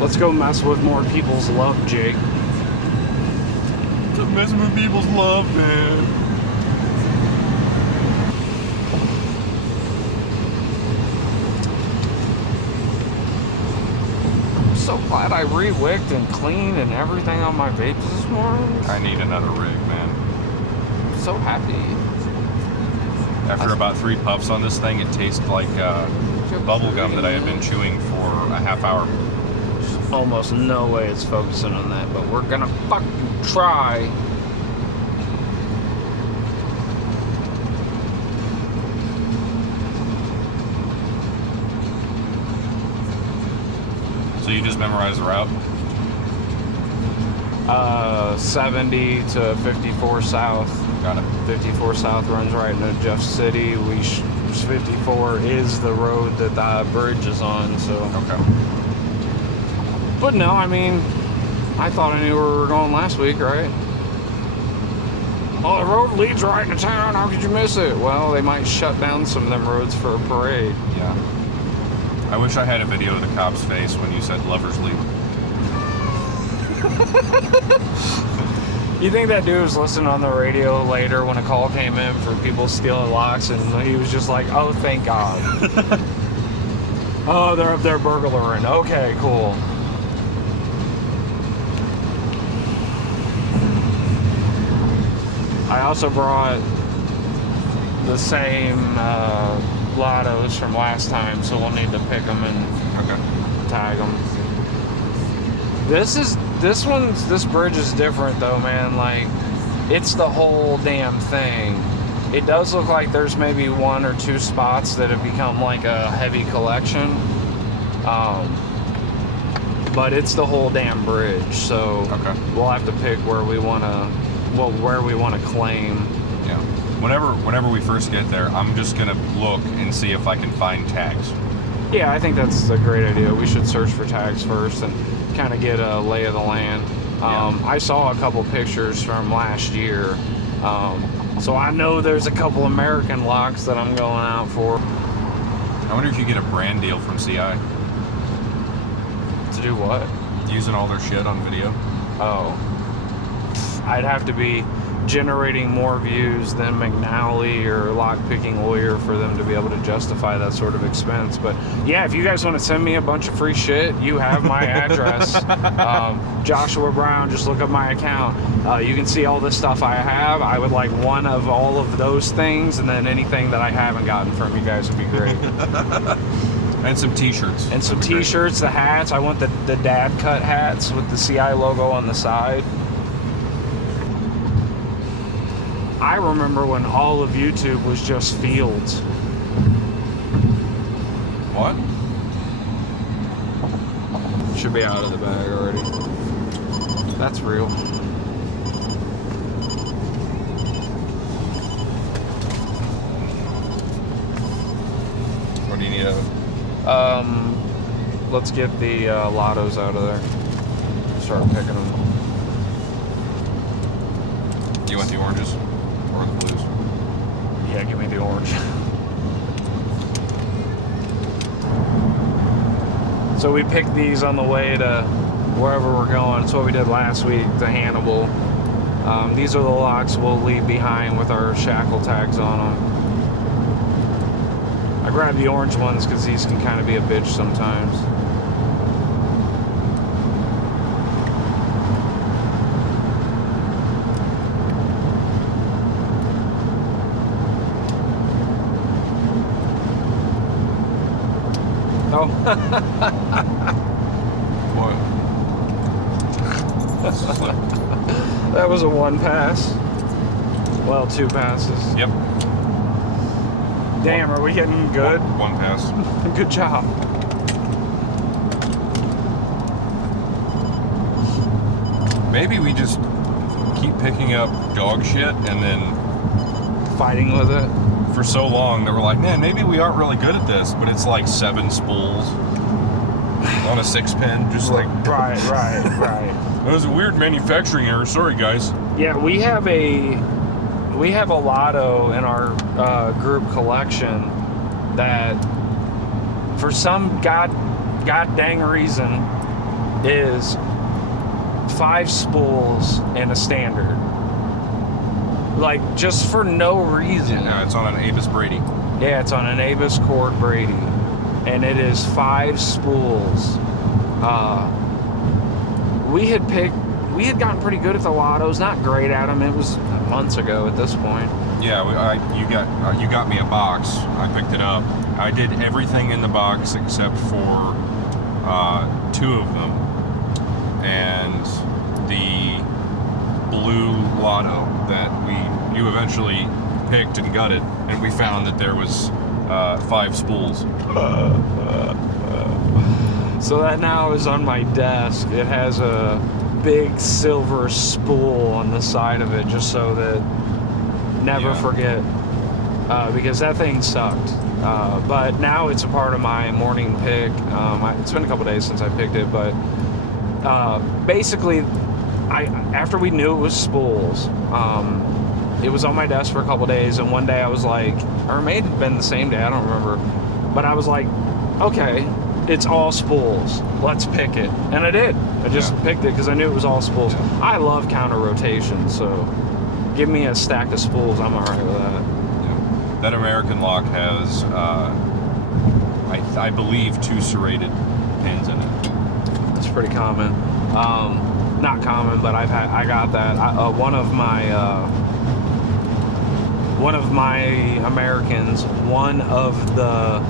Let's go mess with more people's love, Jake. To mess with people's love, man. I'm so glad I re-wicked and cleaned and everything on my vapes this morning. I need another rig, man. I'm so happy. After about 3 puffs on this thing, it tastes like bubble gum that I had been chewing for a half hour. There's almost no way it's focusing on that, but we're gonna fucking try. So you just memorize the route? 70 to 54 South. Got it. 54 South runs right into Jeff City. 54 is the road that the bridge is on, so. Okay. But no, I mean, I thought I knew where we were going last week, right? Oh, the road leads right into town. How could you miss it? Well, they might shut down some of them roads for a parade. Yeah. I wish I had a video of the cop's face when you said Lover's Leap. You think that dude was listening on the radio later when a call came in for people stealing locks, and he was just like, oh, thank God. Oh, they're up there burglaring. Okay, cool. I also brought the same lottos from last time, so we'll need to pick them and tag them. This bridge is different though, man. Like, it's the whole damn thing. It does look like there's maybe 1 or 2 spots that have become like a heavy collection. But it's the whole damn bridge, so we'll have to pick where we want to claim. Yeah. Whenever we first get there, I'm just gonna look and see if I can find tags. Yeah, I think that's a great idea. We should search for tags first and kind of get a lay of the land. I saw a couple pictures from last year, so I know there's a couple American locks that I'm going out for. I wonder if you get a brand deal from CI. To do what? Using all their shit on video. Oh. I'd have to be generating more views than McNally or Lockpicking Lawyer for them to be able to justify that sort of expense. But yeah, if you guys want to send me a bunch of free shit, you have my address. Joshua Brown, just look up my account. You can see all the stuff I have. I would like one of all of those things, and then anything that I haven't gotten from you guys would be great. And some t-shirts. And some t-shirts, the hats. I want the dad cut hats with the CI logo on the side. I remember when all of YouTube was just fields. What? Should be out of the bag already. That's real. What do you need of it? Let's get the lottos out of there. Start picking them. You want the oranges? Or the blues? Yeah, give me the orange. So we picked these on the way to wherever we're going. It's what we did last week to Hannibal. These are the locks we'll leave behind with our shackle tags on them. I grabbed the orange ones because these can kind of be a bitch sometimes. Oh. What? That was a 1 pass. Well, 2 passes. Yep. Damn, are we getting good? One pass. Good job. Maybe we just keep picking up dog shit and then Fighting with it. For so long that we're like, man, maybe we aren't really good at this, but it's like 7 spools on a 6-pin, just like Right. that was a weird manufacturing error. Sorry, guys. Yeah, we have a lotto in our group collection that, for some god dang reason, is 5 spools and a standard. Like, just for no reason. Yeah, it's on an Avis Brady. Yeah, it's on an Avis Cord Brady. And it is 5 spools. We had gotten pretty good at the lottos, not great at them. It was months ago at this point. Yeah, you got me a box. I picked it up. I did everything in the box except for 2 of them, and the blue lotto that you eventually picked and gutted, and we found that there was 5 spools. So that now is on my desk. It has a big silver spool on the side of it, just so that never forget, because that thing sucked. But now it's a part of my morning pick. It's been a couple days since I picked it, but basically, after we knew it was spools, it was on my desk for a couple days, and one day I was like, or it may have been the same day, I don't remember, but I was like, okay, it's all spools, let's pick it. And I did. I just picked it because I knew it was all spools. I love counter rotation, so give me a stack of spools, I'm alright with that. Yeah. That American lock has, I believe, 2 serrated pins in it. It's pretty common. Not common, but I got that. One of my Americans, one of the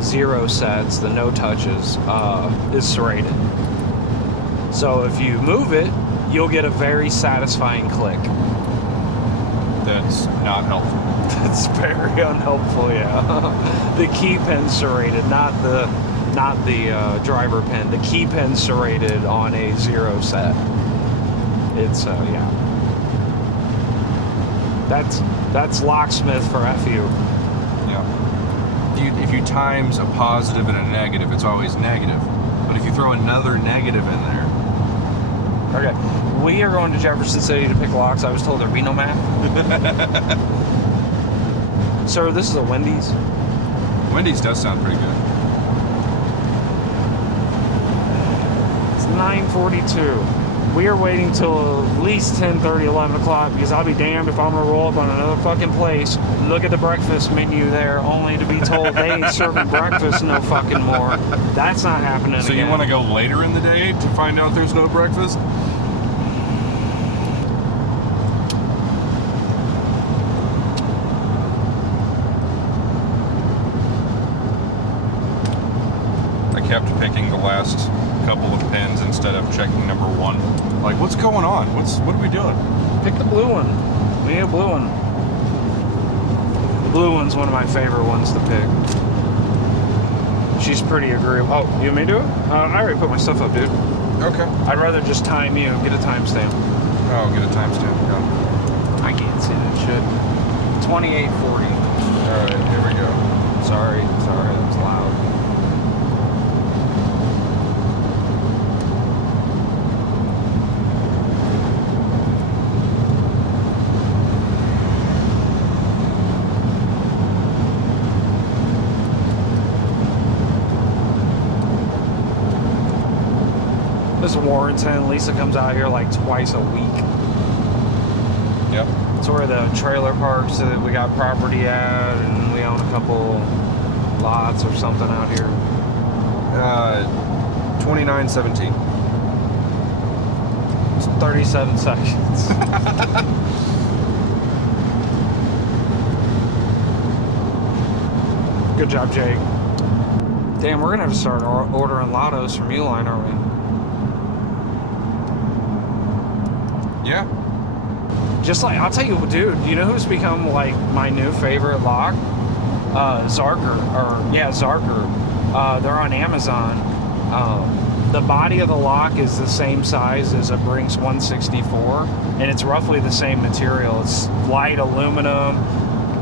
0 sets, the no touches, is serrated. So if you move it, you'll get a very satisfying click. That's not helpful. That's very unhelpful, yeah. The key pin serrated, not the driver pin. The key pin serrated on a 0 set. It's yeah. That's locksmith for FU. Yeah. If you times a positive and a negative, it's always negative. But if you throw another negative in there. Okay. We are going to Jefferson City to pick locks. I was told there'd be no map. Sir, this is a Wendy's. Wendy's does sound pretty good. It's 9:42. We are waiting till at least 10:30, 11 o'clock, because I'll be damned if I'm going to roll up on another fucking place, look at the breakfast menu there, only to be told they ain't serving breakfast no fucking more. That's not happening So again. you want to go later in the day to find out there's no breakfast? I kept picking the last couple of pins instead of checking number 1. Like, what's going on? What are we doing? Pick the blue one. We need a blue one. The blue one's one of my favorite ones to pick. She's pretty agreeable. Oh, you want me to do it? I already put my stuff up, dude. Okay. I'd rather just time you and get a timestamp. Oh, get a timestamp. Yeah. I can't see that shit. 28:40. All right, here we go. Sorry, that was loud. This is Warrenton. Lisa comes out here like twice a week. Yep. It's where the trailer parks that we got property at, and we own a couple lots or something out here. 2917. It's 37 seconds. Good job, Jake. Damn, we're gonna have to start ordering lottos from Uline, aren't we? Yeah. Just like, I'll tell you, dude, you know who's become like my new favorite lock? Zarker. They're on Amazon. The body of the lock is the same size as a Brinks 164, and it's roughly the same material. It's light aluminum,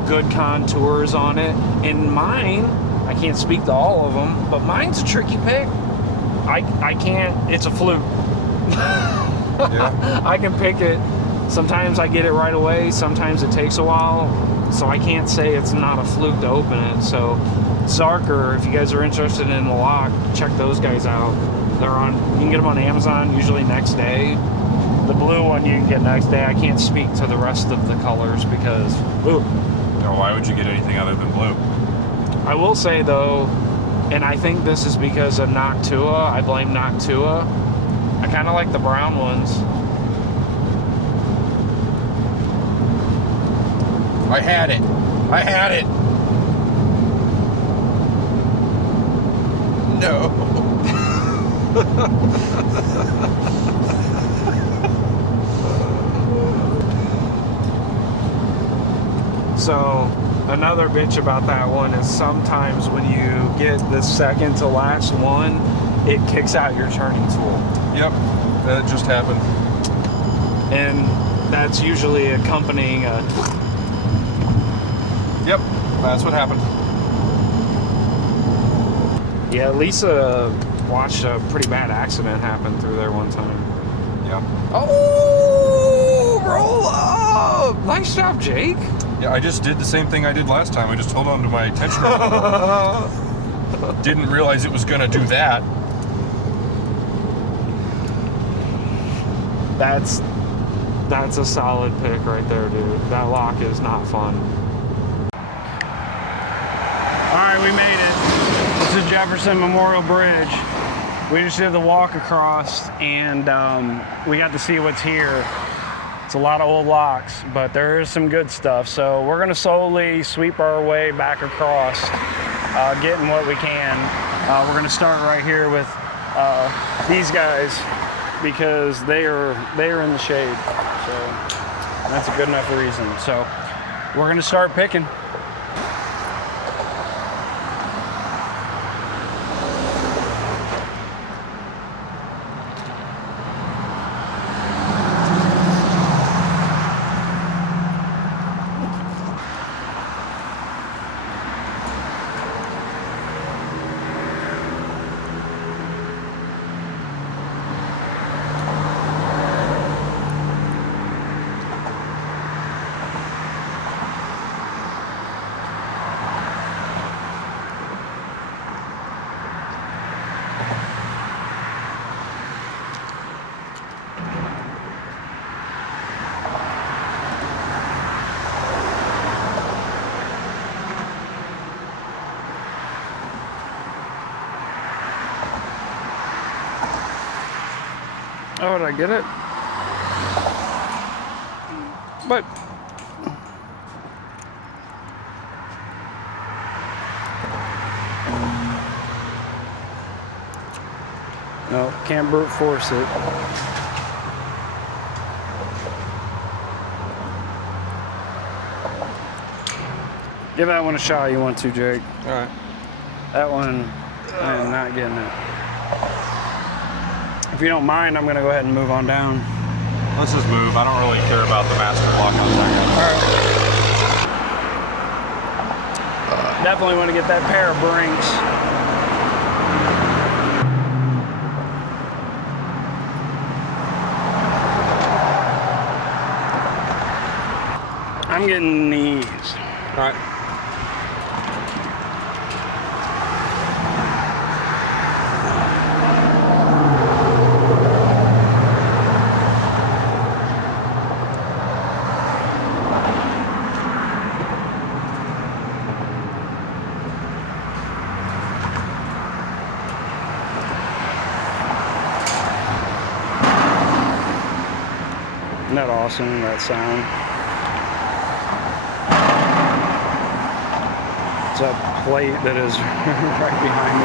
good contours on it. And mine, I can't speak to all of them, but mine's a tricky pick. I can't, it's a fluke. Yeah. I can pick it. Sometimes I get it right away. Sometimes it takes a while. so I can't say it's not a fluke to open it. So Zarker, if you guys are interested in a lock, check those guys out. They're on, you can get them on Amazon usually next day. The blue one you can get next day. I can't speak to the rest of the colors because, ooh. No, why would you get anything other than blue? I will say though, and I think this is because of Noctua, I blame Noctua, I kind of like the brown ones. I had it. I had it. No. So another bitch about that one is sometimes when you get the second to last one, it kicks out your turning tool. Yep, that just happened. And that's usually accompanying a... Yep, that's what happened. Yeah, Lisa watched a pretty bad accident happen through there one time. Yeah. Oh, roll up! Nice job, Jake. Yeah, I just did the same thing I did last time. I just held on to my tension rope. Didn't realize it was going to do that. That's a solid pick right there, dude. That lock is not fun. All right, we made it. This is Jefferson Memorial Bridge. We just did the walk across, and we got to see what's here. It's a lot of old locks, but there is some good stuff. So we're gonna slowly sweep our way back across, getting what we can. We're gonna start right here with these guys because they are in the shade. So that's a good enough reason. So we're gonna start picking. Oh, did I get it? But no, can't brute force it. Give that one a shot you want to, Jake. All right. That one, I am not getting it. If you don't mind, I'm going to go ahead and move on down. Let's just move. I don't really care about the master lock on that. All right. Definitely want to get that pair of brinks. I'm getting these. All right. Isn't that awesome, that sound? It's a plate that is right behind me.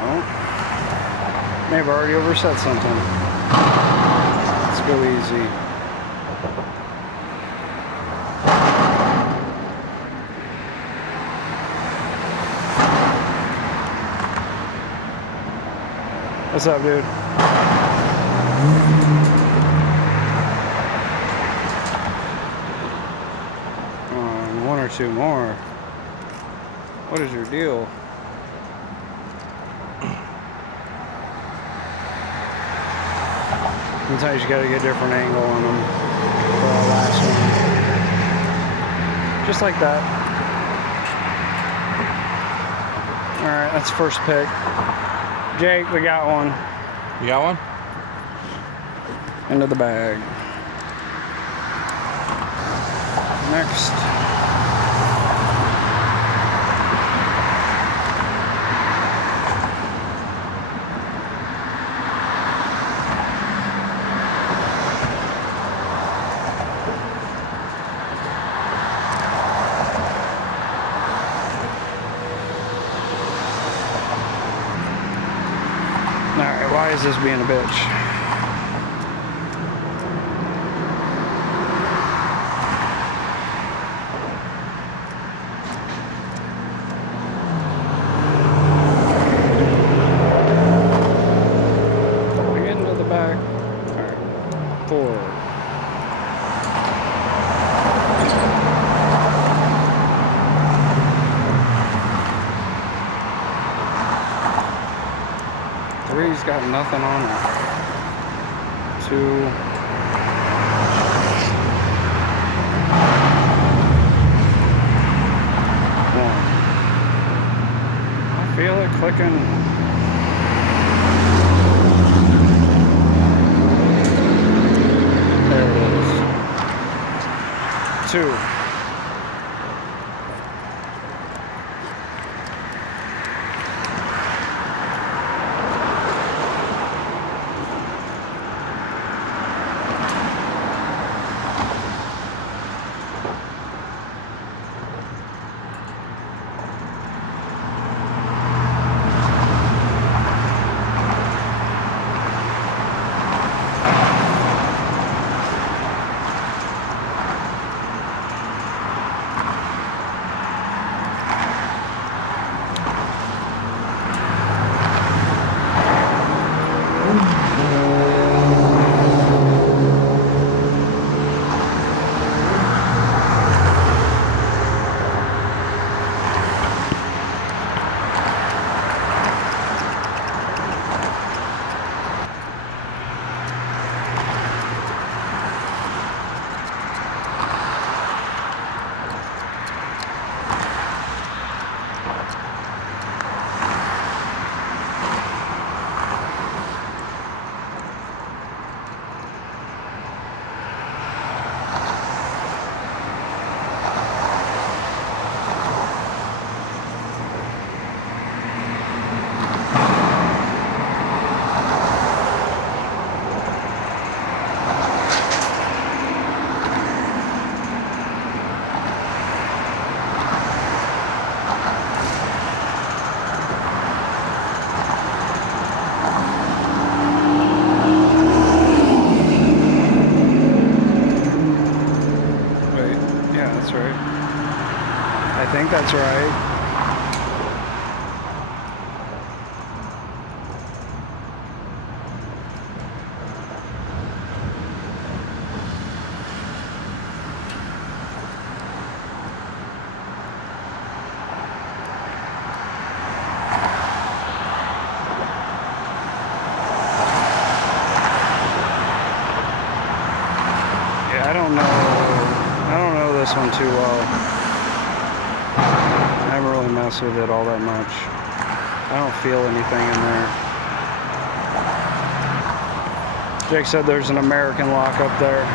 Oh, may have already overset something. Let's go easy. What's up, dude? One or two more. What is your deal? Sometimes you gotta get a different angle on them for our last one. Just like that. Alright, that's first pick. Jake, we got one. You got one? Into the bag. Next. Alright, why is this being a bitch? Get into the back. Alright, forward. Three's got nothing on it. Two. One. I feel it clicking. There it is. Two. I think that's right. Yeah, I don't know this one too well. I haven't really messed with it all that much. I don't feel anything in there. Jake said there's an American lock up there.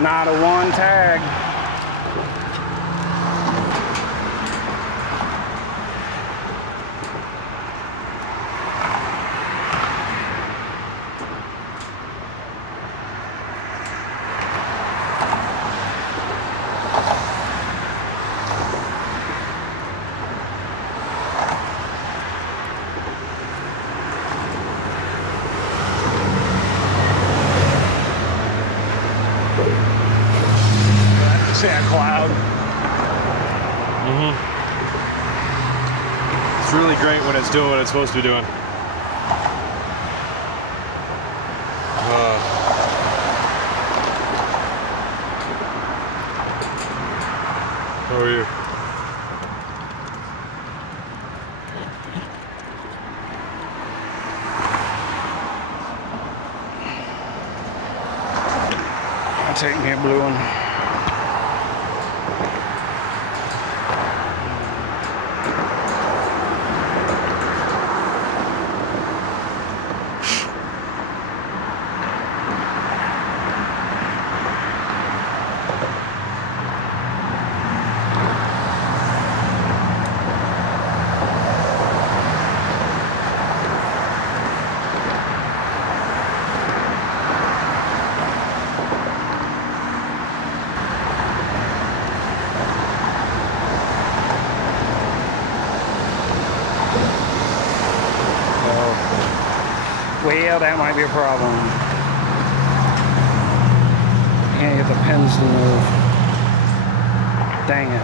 Not a one tag. See that cloud? It's really great when it's doing what it's supposed to be doing. How are you? I'll take me a blue one. Well, that might be a problem. Can't get the pins to move. Dang it.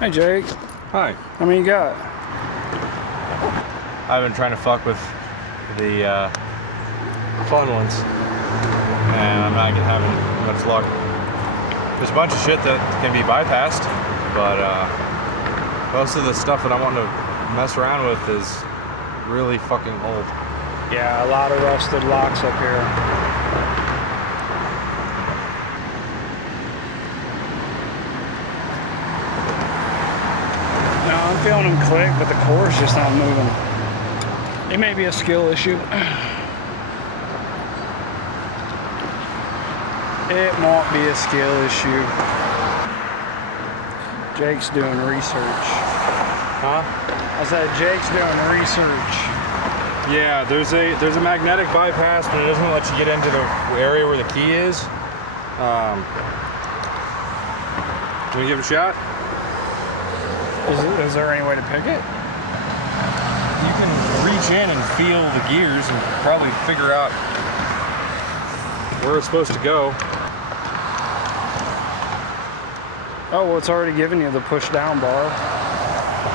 Hey Jake, Hi. how many you got? I've been trying to fuck with the fun ones, and I'm not having much luck. There's a bunch of shit that can be bypassed, but most of the stuff that I want to mess around with is really fucking old. Yeah, a lot of rusted locks up here. No, I'm feeling them click, but the core's just not moving. It may be a skill issue. It won't be a skill issue. Jake's doing research. Huh? I said Jake's doing research. Yeah, there's a magnetic bypass, but it doesn't let you get into the area where the key is. Do you want to give it a shot? Is there any way to pick it? You can reach in and feel the gears and probably figure out where it's supposed to go. Oh, well, it's already given you the push down bar.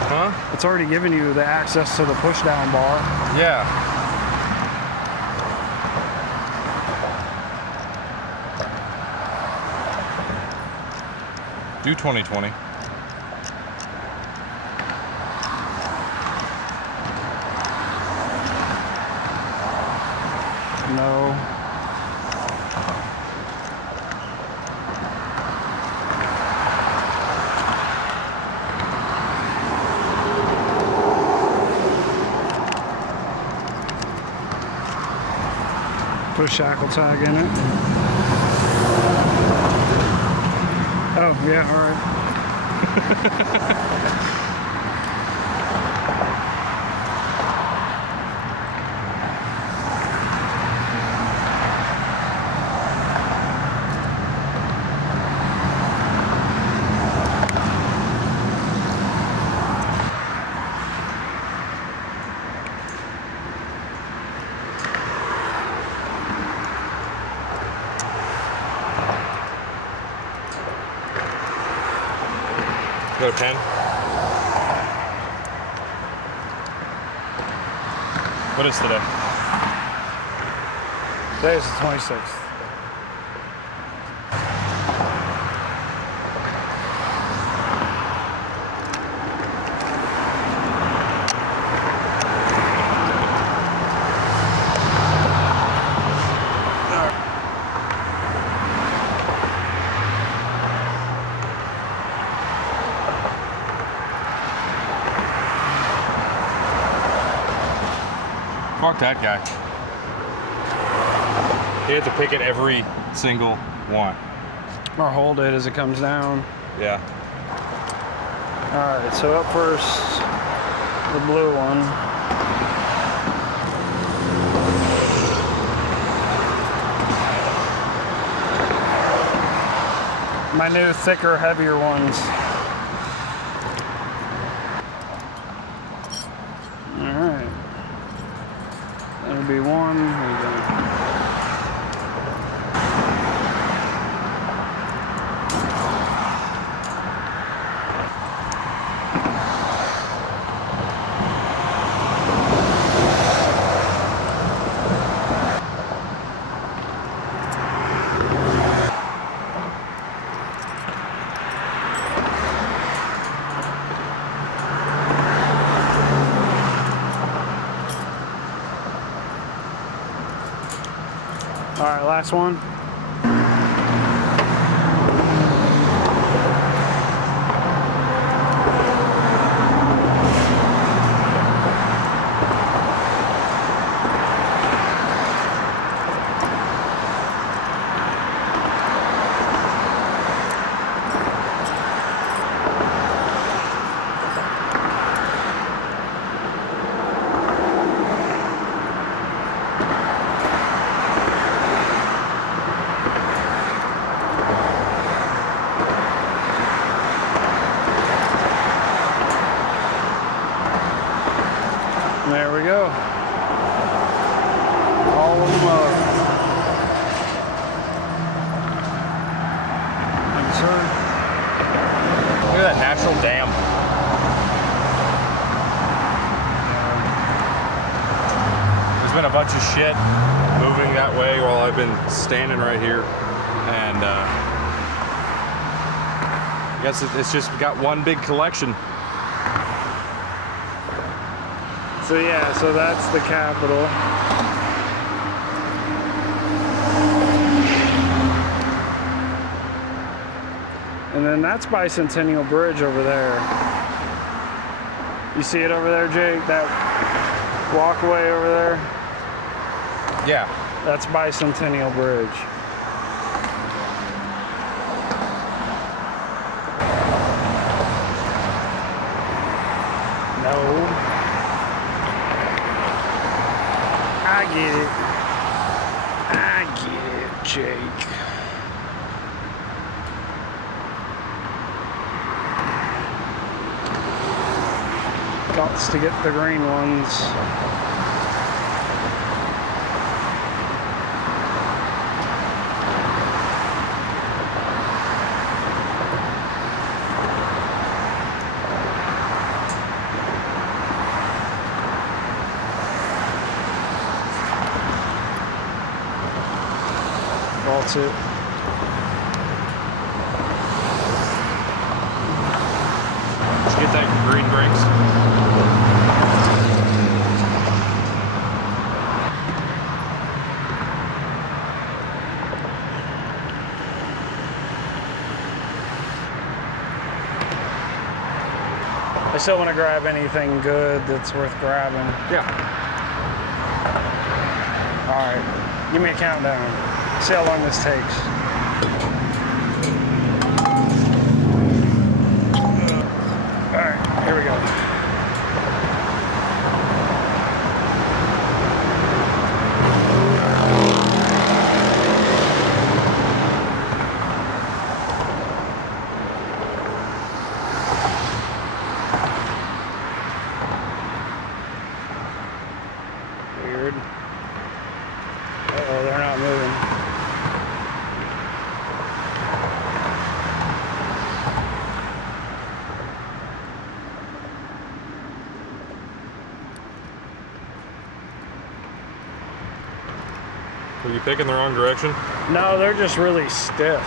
Huh? It's already given you the access to the push down bar. Yeah. Do 2020. No. Put a shackle tag in it. Oh, yeah, all right. 10? What is today? Today's the 26th. Fuck that guy. You have to pick it every single one. Or hold it as it comes down. Yeah. All right, so up first, the blue one. My new thicker, heavier ones. All right. That'll be one. There you go. All right, last one. There we go. All of them up. Thank you, sir. Look at that natural dam. There's been a bunch of shit moving that way while I've been standing right here. And I guess it's just got one big collection. So yeah, so that's the Capitol. And then that's Bicentennial Bridge over there. You see it over there, Jake? That walkway over there? Yeah. That's Bicentennial Bridge. No. I get it. I get it, Jake. Got to get the green ones. That's it. Did you get that green brakes? I still want to grab anything good that's worth grabbing. Yeah. All right, give me a countdown. See how long this takes. All right, here we go. Weird. Uh-oh, they're not moving. Were you picking the wrong direction? No, they're just really stiff.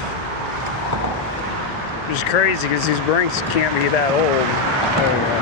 Which is crazy because these brinks can't be that old. There we go.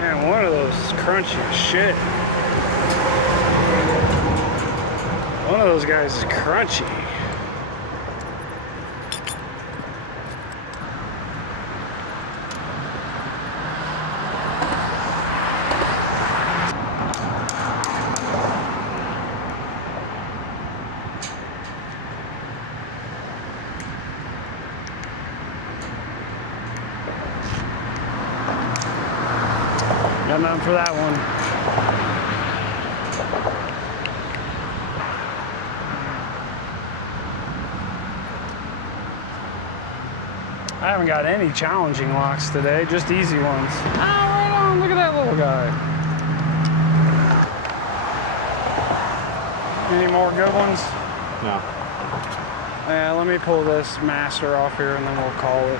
Man, one of those is crunchy as shit. One of those guys is crunchy. Got nothing for that one. I haven't got any challenging locks today, just easy ones. Ah, right on, look at that little guy. Any more good ones? No. Yeah, let me pull this master off here and then we'll call it.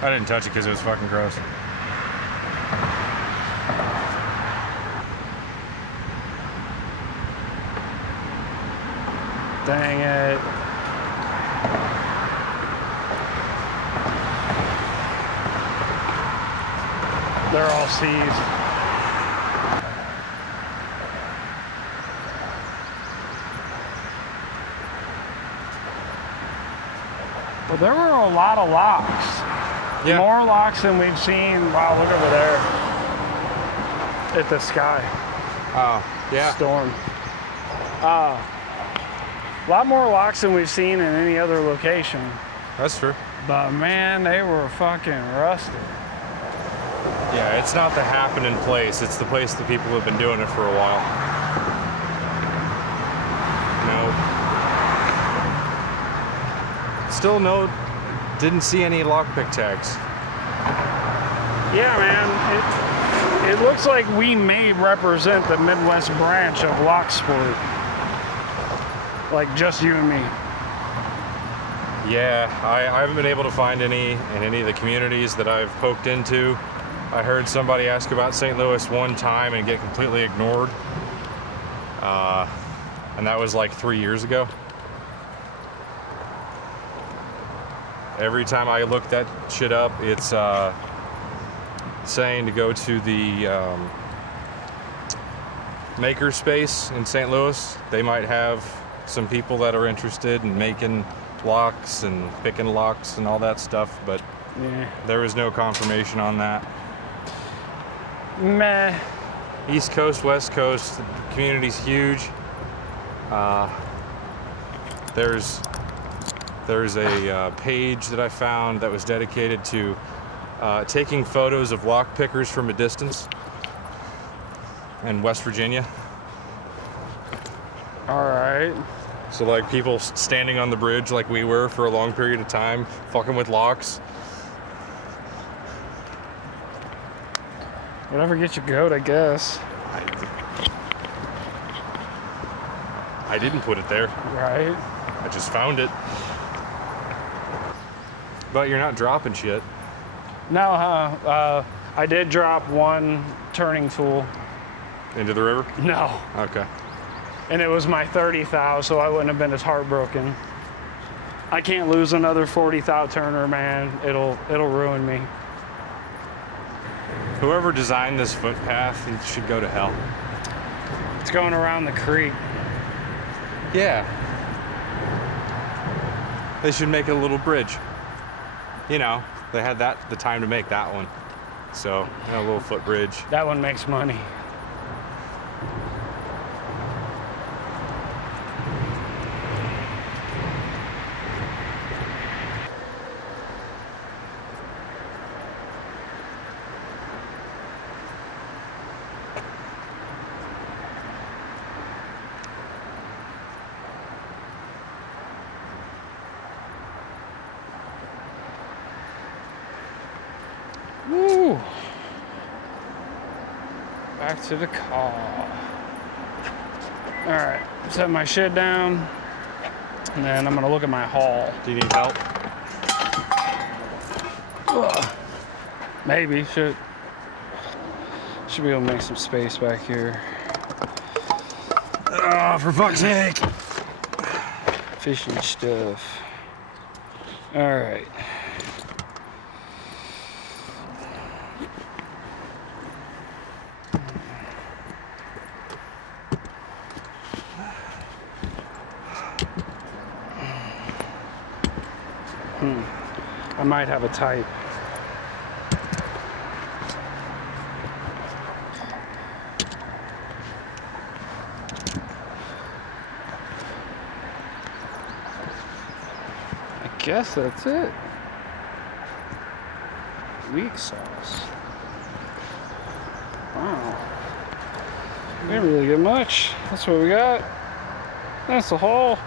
I didn't touch it because it was fucking gross. Dang it. They're all seized. Well, there were a lot of locks. Yeah. More locks than we've seen. Wow, look over there. At the sky. Oh, yeah. Storm. A lot more locks than we've seen in any other location. That's true. But man, they were fucking rusted. Yeah, it's not the happening place. It's the place that people have been doing it for a while. No. Still no, didn't see any lockpick tags. Yeah, man. It looks like we may represent the Midwest branch of Locksport. Like just you and me. Yeah, I haven't been able to find any in any of the communities that I've poked into. I heard somebody ask about St. Louis one time and get completely ignored. And that was like 3 years ago. Every time I look that shit up, it's saying to go to the makerspace in St. Louis. They might have some people that are interested in making locks and picking locks and all that stuff, but Yeah. there was no confirmation on that. Meh. East Coast, West Coast, the community's huge. There's a page that I found that was dedicated to taking photos of lock pickers from a distance in West Virginia. All right. So like people standing on the bridge like we were for a long period of time, fucking with locks. Whatever gets you goat, I guess. I didn't put it there. Right? I just found it. But you're not dropping shit. No, I did drop one turning tool. Into the river? No. Okay. And it was my 30 thou, so I wouldn't have been as heartbroken. I can't lose another 40 thou turner, man. It'll ruin me. Whoever designed this footpath, he should go to hell. It's going around the creek. Yeah. They should make a little bridge. You know, they had the time to make that one. So, a little footbridge. That one makes money. Woo! Back to the car. All right, set my shit down, and then I'm gonna look at my haul. Do you need help? Ugh. Maybe should be able to make some space back here. Oh, for fuck's sake! Fishing stuff. All right. I might have a type. I guess that's it. Weak sauce. Wow. We didn't really get much. That's what we got. That's the haul.